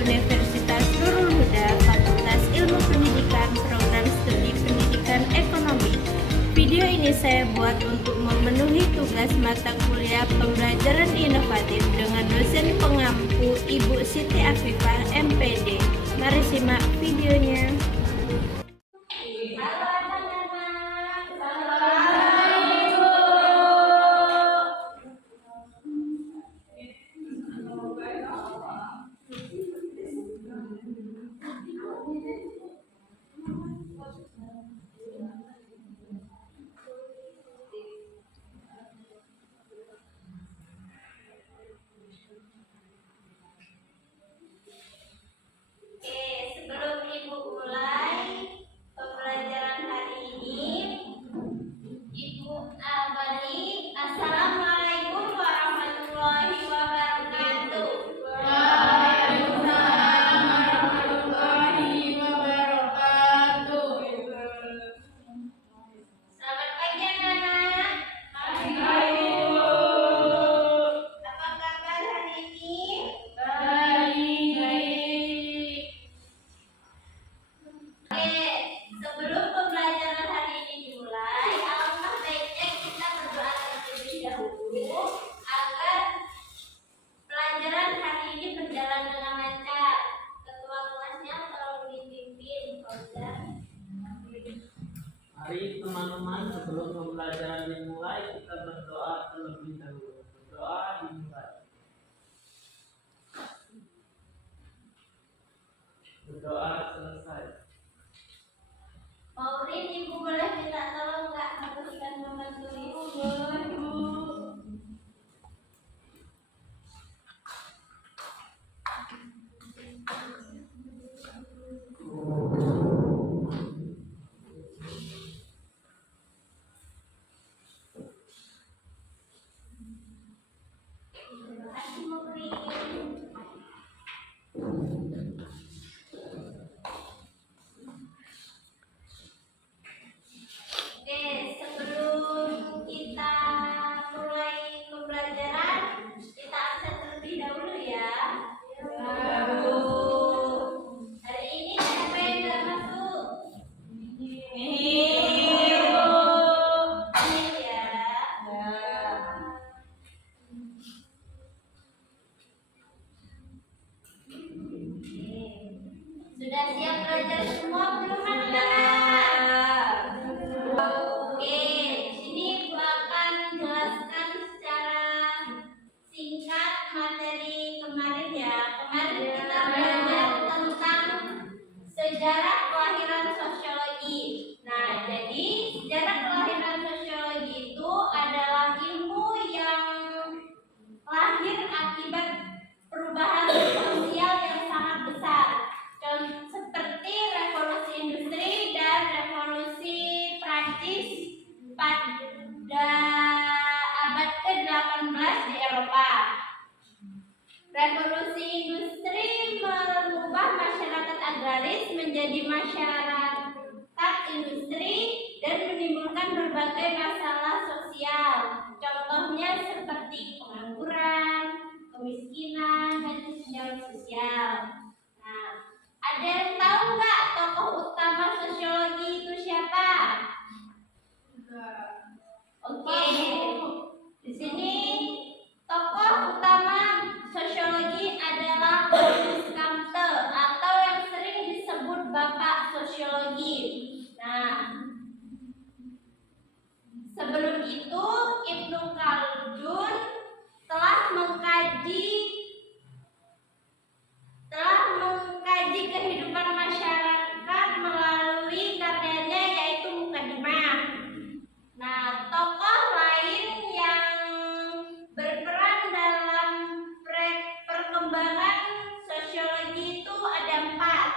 Universitas Nurul Huda, Fakultas Ilmu Pendidikan, Program Studi Pendidikan Ekonomi. Video ini saya buat untuk memenuhi tugas mata kuliah pembelajaran inovatif dengan dosen pengampu Ibu Siti Afifah, MPD. Mari simak videonya. Sebelum Ibu mulai pembelajaran hari ini, Ibu abadi, Assalamualaikum warahmatullahi wabarakatuh. Waalaikumsalam warahmatullahi wabarakatuh. Selamat pagi anak-anak. Pagi, Bu. Apa kabar hari ini? Baik. Sebelum pembelajaran hari ini dimulai, alangkah baiknya kita berdoa terlebih dahulu agar pelajaran hari ini berjalan dengan lancar. Ketua kelasnya tolong dipimpin, Fauzan. Mari teman-teman, sebelum pembelajaran dimulai kita berdoa terlebih dahulu. Berdoa dimulai. Berdoa selesai. Maureen, Ibu boleh minta tolong nggak haruskan membantu Ibu? Boleh, Bu. Terima kasih, Maureen. Sebelum kita mulai pembelajaran, kita absen terlebih dahulu ya. Baru. Hari ini siapa yang nggak masuk? Ini, Bu. Ini ya. Ya. Sudah siap belajar semua belum anak-anak? Oke, di sini Ibu akan menjelaskan secara singkat materi kemarin ya. Kemarin kita belajar tentang sejarah kelahiran sosiologi. Nah, jadi sejarah kelahiran sosiologi itu adalah ilmu yang lahir akibat perubahan sosial yang sangat besar. Seperti revolusi industri dan revolusi Prancis pada abad ke-18 di Eropa. Revolusi industri mengubah masyarakat agraris menjadi masyarakat industri dan menimbulkan berbagai masalah sosial. Contohnya seperti pengangguran, kemiskinan, dan kesenjangan sosial. Nah, ada yang tahu nggak tokoh utama sosiologi itu siapa? Oke, di sini tokoh utama sosiologi adalah Auguste Comte atau yang sering disebut Bapak Sosiologi. Nah, sebelum itu Ibnu Khaldun telah mengkaji kehidupan masyarakat melalui karyanya yaitu Mukadimah. Nah, tokoh lain yang berperan dalam perkembangan sosiologi itu ada 4.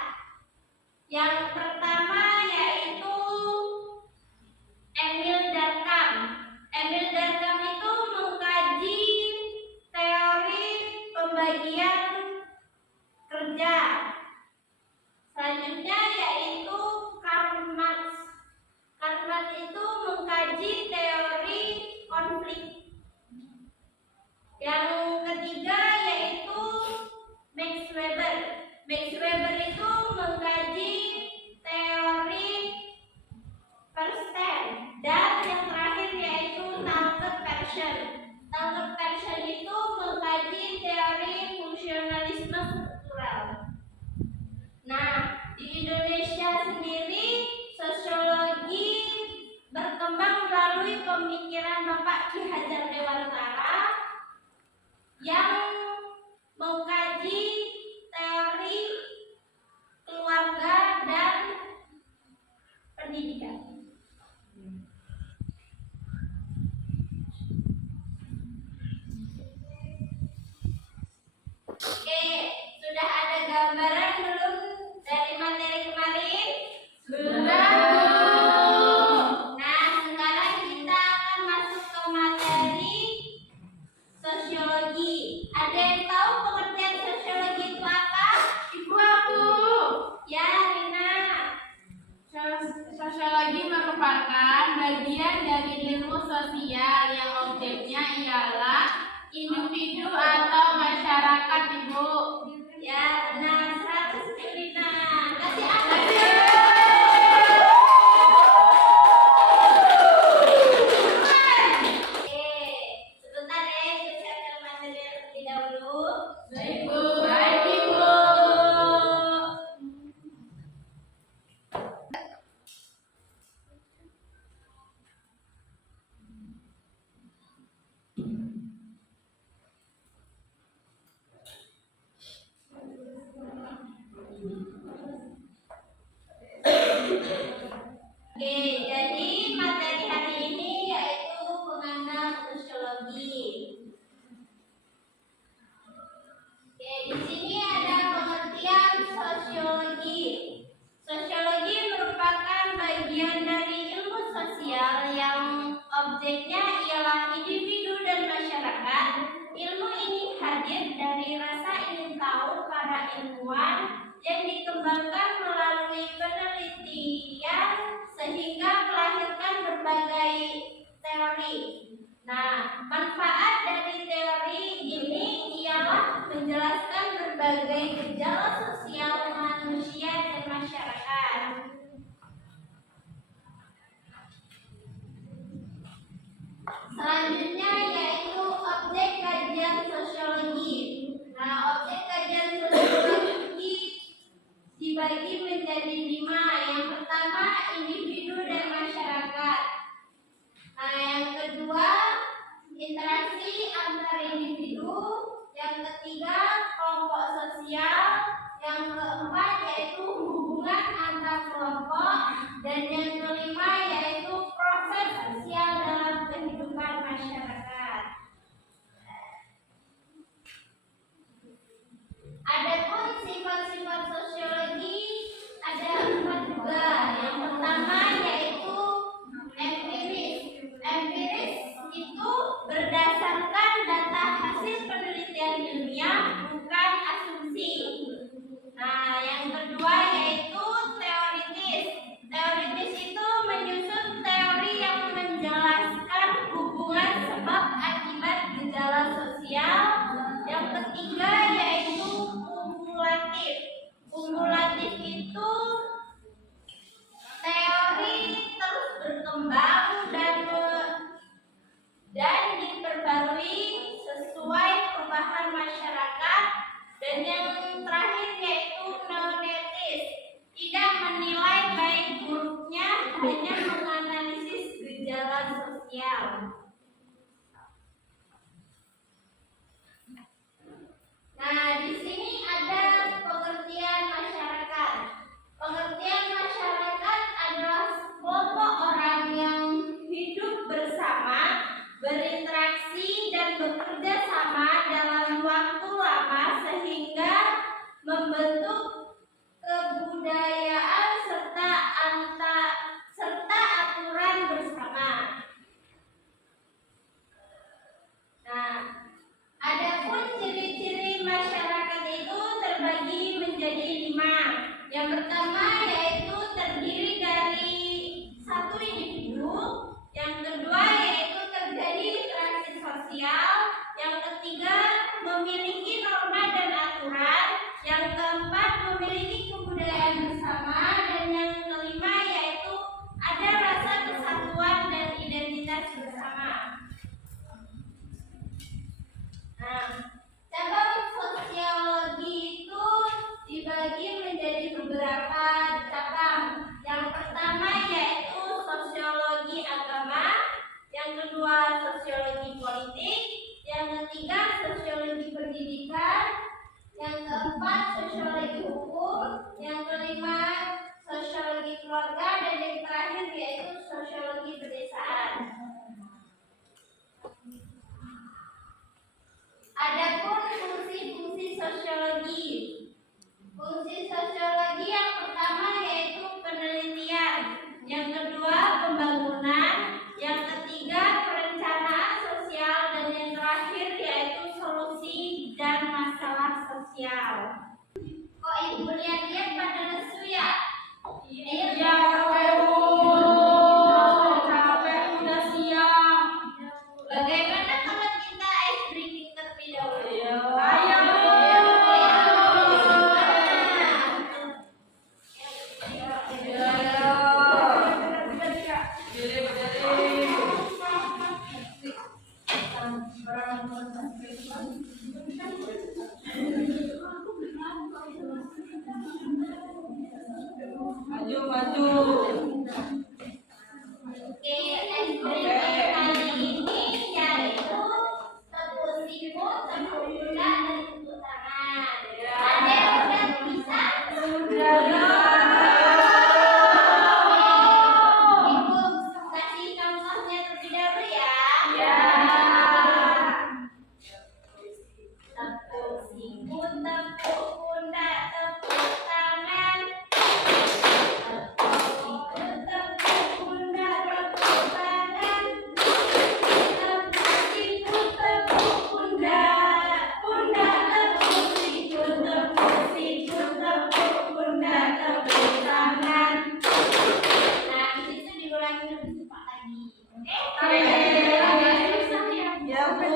Yang pertama yaitu Emil Durkheim. Emil Durkheim itu mengkaji teori Max Weber itu mengkaji teori Bernstein, dan yang terakhir yaitu Talcott Pearson. Talcott Pearson itu mengkaji teori fungsionalisme struktural. Nah, di Indonesia sendiri sosiologi berkembang melalui pemikiran Bapak Ki Hajar Dewantara yang mengkaji teori keluarga dan pendidikan. Oke, sudah ada gambaran belum dari materi kemarin? Sudah. Nah, sekarang kita akan masuk ke materi sosiologi. Ada yang tahu pengertian sosiologi itu apa? Ibu aku. Ya, Rina. Sosiologi merupakan bagian dari ilmu sosial yang objeknya ialah individu atau masyarakat, Ibu. Ya, benar 100 Rina. Kasih apa? Sebentar ya, kita siapkan materi terlebih dahulu. Ibu. Baik, Ibu. Oke, jadi materi hari ini yaitu mengenal sosiologi. Oke, di sini ada pengertian sosiologi. Sosiologi merupakan bagian dari ilmu sosial yang objeknya ialah individu dan masyarakat. Ilmu ini hadir dari rasa ingin tahu para ilmuwan yang dikembangkan melalui penelitian sehingga melahirkan berbagai teori. Nah, manfaat dari teori ini ialah menjelaskan berbagai gejala sosial manusia dan masyarakat. Selanjutnya yaitu objek kajian sosiologi. Nah, objek kajian sosiologi dibagi menjadi 5. Yang pertama, individu dan masyarakat. Nah, yang kedua, interaksi antar individu. Yang ketiga, kelompok sosial. Yang keempat yaitu hubungan antar kelompok. Dan yang kelima yaitu proses sosial dalam kehidupan masyarakat. Adapun sifat-sifat sosiologi ada 4 juga. Yang pertama yaitu empiris. Empiris itu berdasarkan data hasil penelitian ilmiah, bukan asumsi. Nah, yang kedua yaitu teoritis. Teoritis itu menyusun teori yang menjelaskan hubungan sebab akibat gejala sosial. Yang ketiga yaitu kumulatif. Kumulatif itu teori terus berkembang dan diperbarui sesuai perubahan masyarakat. Dan yang terakhir yaitu neonetis, tidak menilai baik buruknya, hanya menganalisis gejala sosial. Nah, di sini ada pengertian masyarakat. Pengertian masyarakat adalah kelompok orang yang hidup bersama, berinteraksi dan bekerja sama dalam waktu lama sehingga membentuk kebudayaan serta aturan bersama. Nah, adapun ciri-ciri masyarakat itu terbagi menjadi 5. Yang pertama yaitu terdiri dari 1 individu. Yang kedua yaitu terjadi interaksi sosial. Yang ketiga memiliki norma dan aturan. Yang keempat bersama, dan yang kelima yaitu ada rasa kesatuan dan identitas bersama. Nah, cabang sosiologi itu dibagi menjadi beberapa cabang. Yang pertama yaitu sosiologi agama, yang kedua sosiologi politik, yang ketiga sosiologi pendidikan, yang keempat sosiologi hukum, yang kelima sosiologi keluarga, dan yang terakhir yaitu sosiologi pedesaan. Adapun fungsi-fungsi sosiologi. Fungsi sosiologi yang pertama yaitu penelitian, yang kedua pembangunan, yang ketiga perencanaan sosial, dan yang terakhir yaitu solusi dan masalah sosial. Kok ibu lihat-lihat pada lesu ya? Iya, Bu. Capek udah siang. Bagaimana kalau kita ice breaking terlebih dahulu? Ayo. Maju, maju. Oke, ice breaking kali ini yaitu tepuk siku, tepuk pundak, dan tepuk tangan. Ada yang udah bisa? Ibu kasih contohnya terlebih dahulu ya. Tepuk siku, tepuk pundak, tepuk tangan. Tepuk siku, tepuk pundak, tepuk tangan. Tepuk siku, tepuk pundak, pundak tepuk siku, tepuk pundak, tepuk tangan. Nah, di situ diulangi lebih cepat lagi. Oke? Ya, Bu.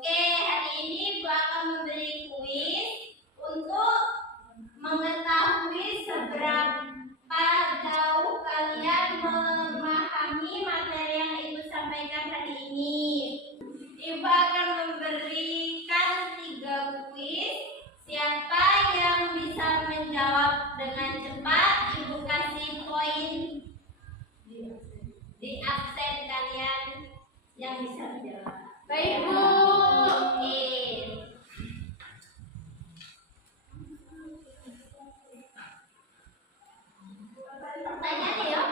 Oke, hari ini Ibu akan memberi kuis untuk mengetahui seberapa jauh kalian memahami materi yang Ibu sampaikan hari ini. Ibu akan memberikan 3 kuis. Siapa yang bisa menjawab dengan cepat, Ibu kasih poin di absen kalian yang bisa menjawab. Baik, Bu. Oke. Pertanyaan ya.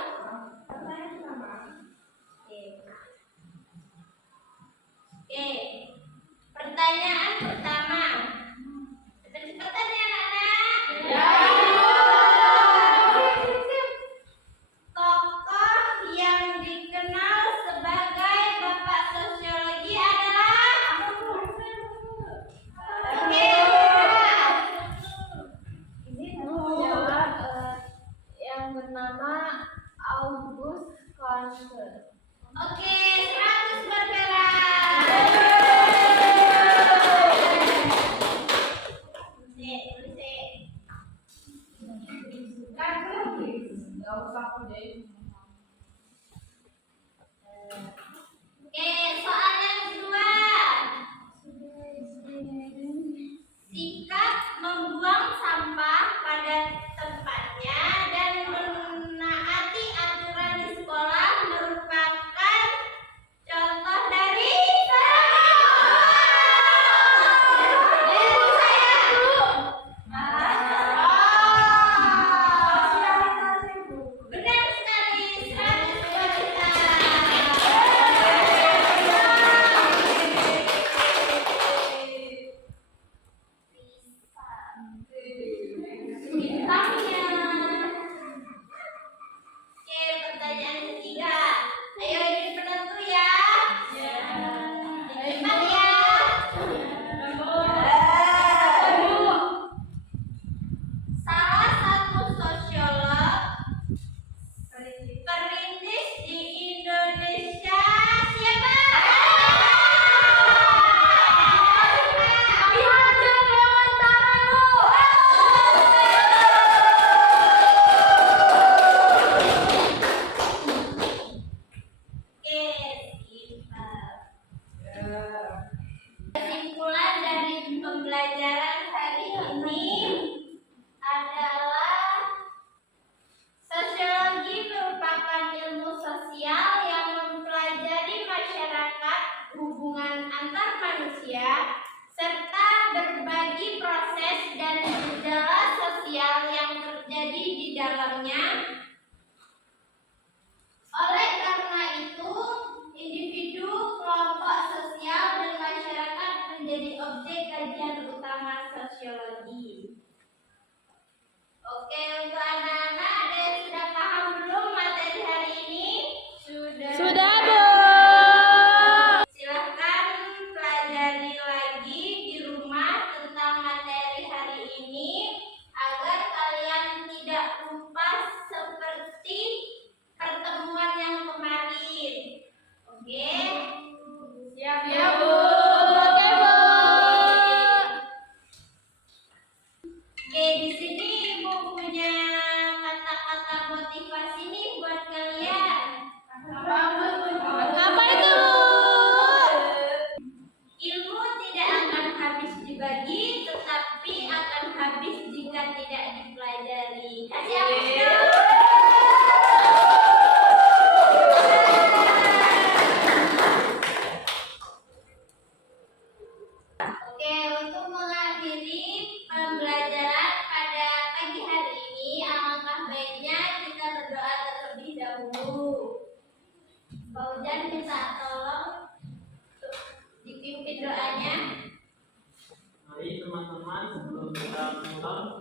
Oke. Pertanyaan pertama. Cepat-cepatan ya anak-anak. Tokoh yang dikenal sebagai Bapak Sosiologi adalah pembelajaran hari ini adalah sosiologi merupakan ilmu sosial yang mempelajari masyarakat, hubungan antar manusia, serta berbagi proses dan gejala sosial yang terjadi di dalamnya. Oleh karena itu, individu, kelompok sosial, dan masyarakat menjadi objek kajian utama sosiologi. Oke, untuk anak-anak ada yang sudah paham belum materi hari ini? Sudah, Bu. Silahkan pelajari lagi di rumah tentang materi hari ini agar kalian tidak lupa seperti pertemuan yang kemarin. Oke? Siap Ya, Bu. Oke, Bu. Oke, di sini Ibu punya kata-kata motivasi nih buat kalian. Apa itu, Bu? Ilmu tidak akan habis dibagi, tetapi akan habis jika tidak dipelajari. Kasih applause dong. Oke, untuk mengakhiri pembelajaran pada pagi hari ini, alangkah baiknya kita berdoa terlebih dahulu. Pak Ujan minta tolong untuk dipimpin doanya. Mari teman-teman sebelum kita pulang